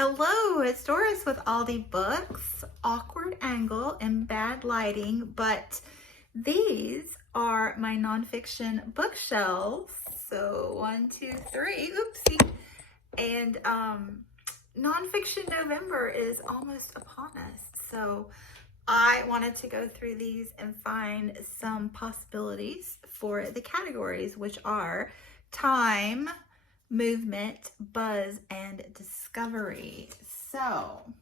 Hello, it's Doris with Aldi Books. Awkward angle and bad lighting, but these are my nonfiction bookshelves. So 1, 2, 3, oopsie. And nonfiction November is almost upon us. So I wanted to go through these and find some possibilities for the categories, which are time, movement, buzz, and discovery. So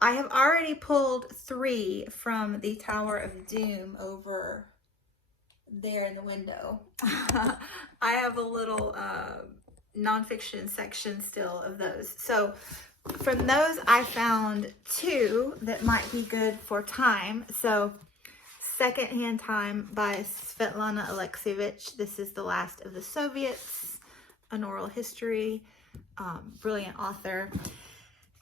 I have already pulled 3 from the Tower of Doom over there in the window. I have a little nonfiction section still of those. So from those, I found 2 that might be good for time. So Secondhand Time by Svetlana Alexievich. This is The Last of the Soviets, an oral history, brilliant author.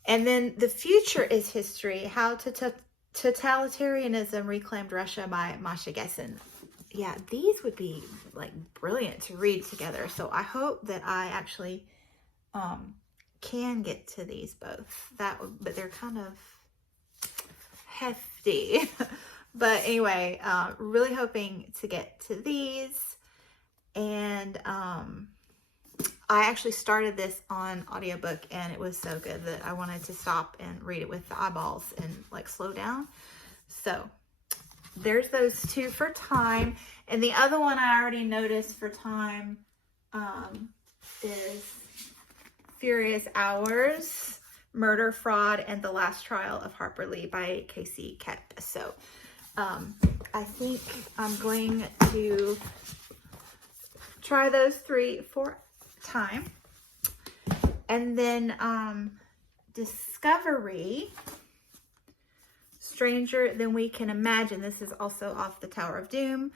And then The Future is History, How Totalitarianism Reclaimed Russia by Masha Gessen. Yeah, these would be like brilliant to read together. So I hope that I actually can get to these both. But they're kind of hefty. But anyway, really hoping to get to these. And I actually started this on audiobook and it was so good that I wanted to stop and read it with the eyeballs and like slow down. So there's those 2 for time. And the other one I already noticed for time is Furious Hours, Murder, Fraud, and the Last Trial of Harper Lee by Casey Kep. So I think I'm going to try those 3 for time. And then Discovery, Stranger Than We Can Imagine. This is also off the Tower of Doom.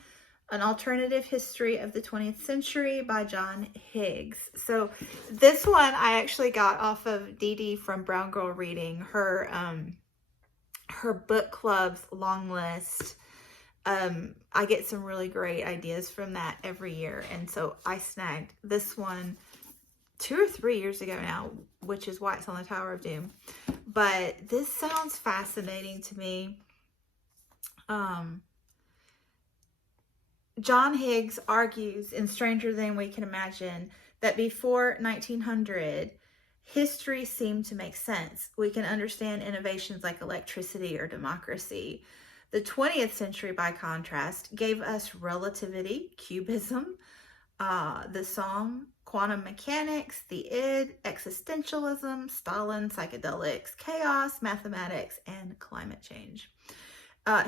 An Alternative History of the 20th Century by John Higgs. So this one I actually got off of Dee Dee from Brown Girl Reading, her book club's long list. I get some really great ideas from that every year. And so I snagged this one 2 or 3 years ago now, which is why it's on the Tower of Doom. But this sounds fascinating to me. John Higgs argues in Stranger Than We Can Imagine that before 1900, history seemed to make sense. We can understand innovations like electricity or democracy. The 20th century, by contrast, gave us relativity, cubism, the song, quantum mechanics, the id, existentialism, Stalin, psychedelics, chaos, mathematics, and climate change.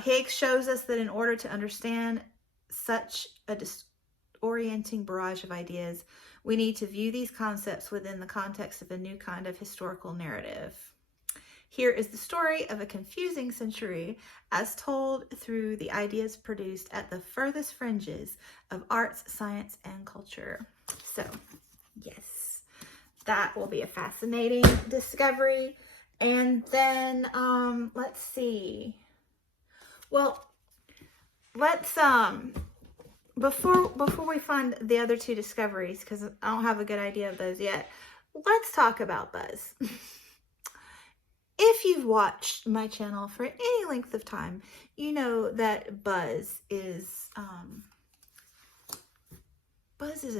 Higgs shows us that in order to understand such a disorienting barrage of ideas, we need to view these concepts within the context of a new kind of historical narrative. Here is the story of a confusing century as told through the ideas produced at the furthest fringes of arts, science, and culture. So, yes, that will be a fascinating discovery. And then, let's see. Well, let's, before we find the other 2 discoveries, because I don't have a good idea of those yet, let's talk about buzz. If you've watched my channel for any length of time, you know that buzz is a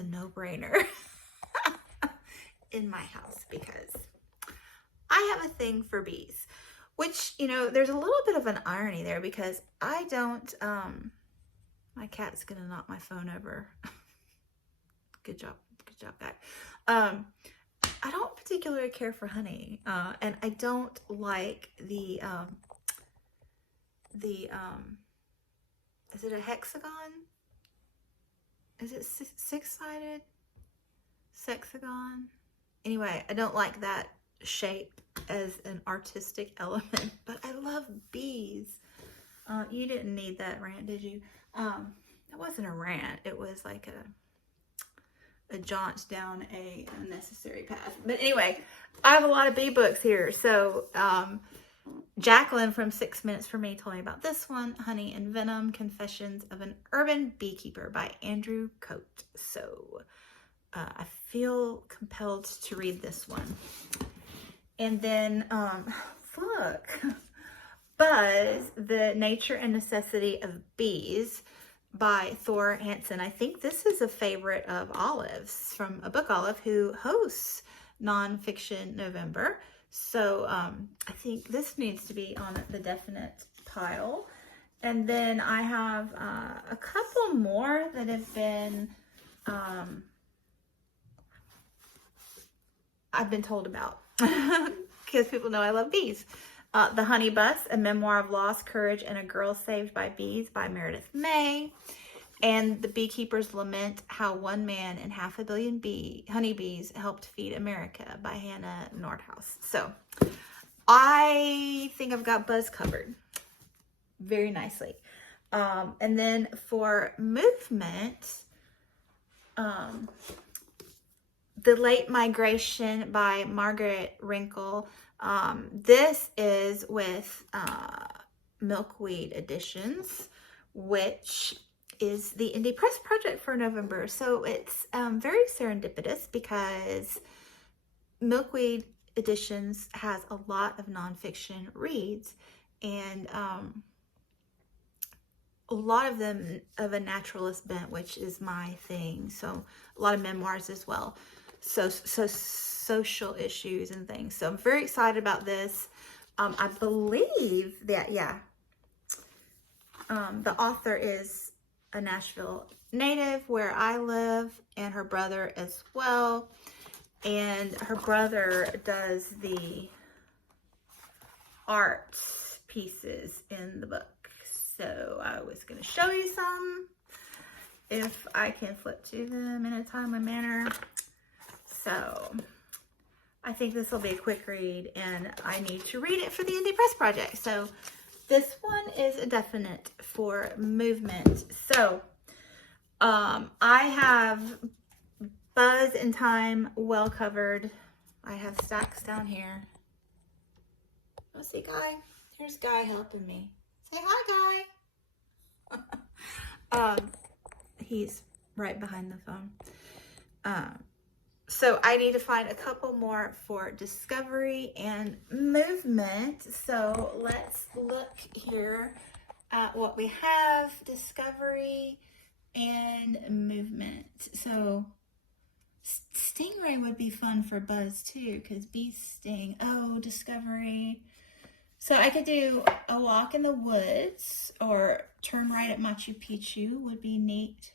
no-brainer in my house because I have a thing for bees, which, you know, there's a little bit of an irony there because I don't, my cat's gonna knock my phone over. Good job, guy. I don't particularly care for honey, and I don't like the is it a hexagon? Is it 6-sided? Sexagon? Anyway, I don't like that shape as an artistic element, but I love bees. You didn't need that rant, did you? It wasn't a rant. It was like a jaunt down a unnecessary path. But anyway, I have a lot of bee books here. So Jacqueline from 6 Minutes for Me told me about this one, Honey and Venom, Confessions of an Urban Beekeeper by Andrew Coate. So I feel compelled to read this one. And then, look, Buzz, The Nature and Necessity of Bees by Thor Hansen. I think this is a favorite of Olive's, from a book Olive, who hosts Nonfiction November. So I think this needs to be on the definite pile. And then I have a couple more that have been, I've been told about, because people know I love bees. The Honey Bus, A Memoir of Loss, Courage, and a Girl Saved by Bees by Meredith May. And The Beekeeper's Lament, How One Man and Half a Billion Honeybees Helped Feed America by Hannah Nordhaus. So I think I've got Buzz covered very nicely. And then for movement, The Late Migration by Margaret Wrinkle. This is with Milkweed Editions, which is the indie press project for November. So it's very serendipitous because Milkweed Editions has a lot of nonfiction reads, and a lot of them of a naturalist bent, which is my thing. So a lot of memoirs as well. So social issues and things. So I'm very excited about this. I believe that, the author is a Nashville native where I live, and her brother as well. And her brother does the art pieces in the book. So I was going to show you some if I can flip to them in a timely manner. So I think this will be a quick read, and I need to read it for the Indie Press Project. So this one is a definite for movement. So I have Buzz and Time well covered. I have stacks down here. Oh, see, Guy? Here's Guy helping me. Say hi, Guy. He's right behind the phone. So I need to find a couple more for discovery and movement. So let's look here at what we have. Discovery and movement. So Stingray would be fun for Buzz too, because bees sting. Oh, discovery. So I could do A Walk in the Woods or Turn Right at Machu Picchu would be neat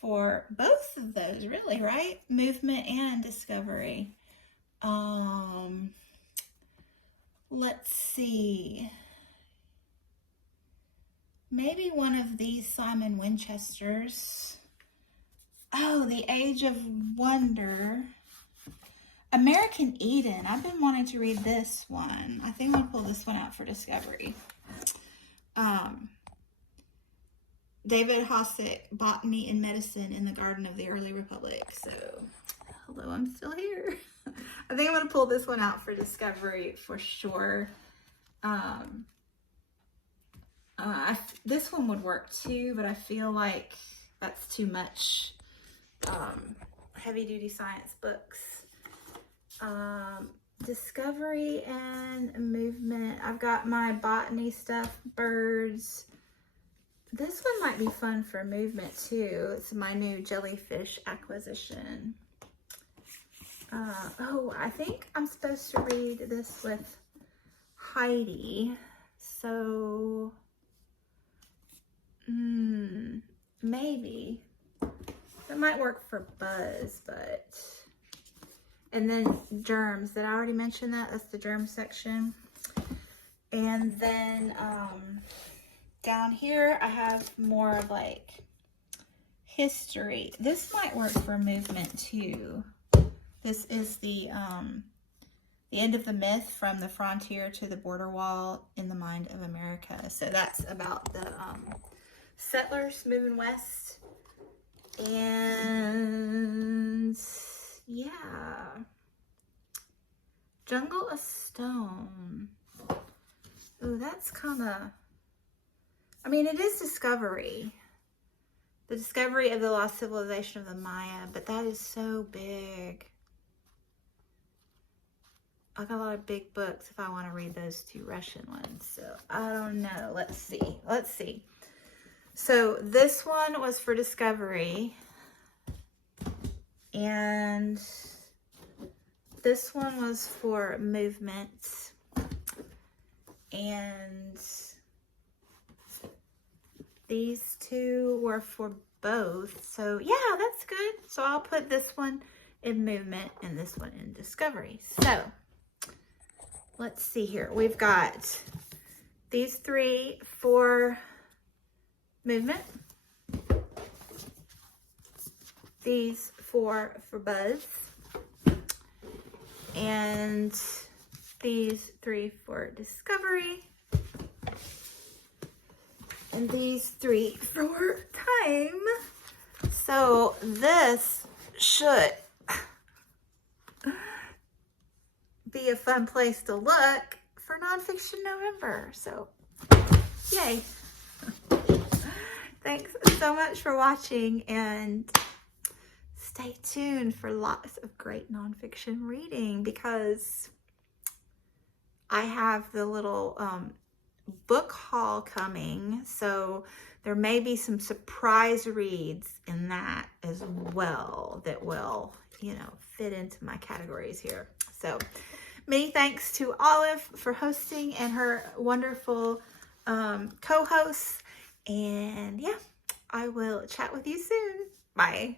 for both of those, really, right? Movement and discovery. Let's see. Maybe one of these Simon Winchesters. Oh, The Age of Wonder. American Eden. I've been wanting to read this one. I think I'll pull this one out for discovery. David Hossick, Botany and Medicine in the Garden of the Early Republic. So, hello, I'm still here. I think I'm going to pull this one out for discovery for sure. This one would work too, but I feel like that's too much heavy-duty science books. Discovery and movement. I've got my botany stuff, birds. This one might be fun for movement too. It's my new jellyfish acquisition. Oh, I think I'm supposed to read this with Heidi. So, maybe. That might work for Buzz, but... And then germs. Did I already mention that? That's the germ section. And then down here I have more of like history. This might work for movement too. This is the End of the Myth, From the Frontier to the Border Wall in the Mind of America. So that's about the settlers moving west. And yeah, Jungle of Stone. Oh, that's kind of, I mean, it is discovery. The discovery of the lost civilization of the Maya, but that is so big. I got a lot of big books if I want to read those 2 Russian ones. So I don't know. Let's see. Let's see. So this one was for discovery. And this one was for movement. And these 2 were for both. So yeah, that's good. So I'll put this one in movement and this one in discovery. So let's see here. We've got these 3 for movement. These 4 for buzz. And these 3 for discovery. And these 3 for time. So this should be a fun place to look for Nonfiction November. So yay. Thanks so much for watching, and stay tuned for lots of great nonfiction reading, because I have the little book haul coming, so there may be some surprise reads in that as well that will, you know, fit into my categories here. So many thanks to Olive for hosting and her wonderful co-hosts. And yeah, I will chat with you soon. Bye.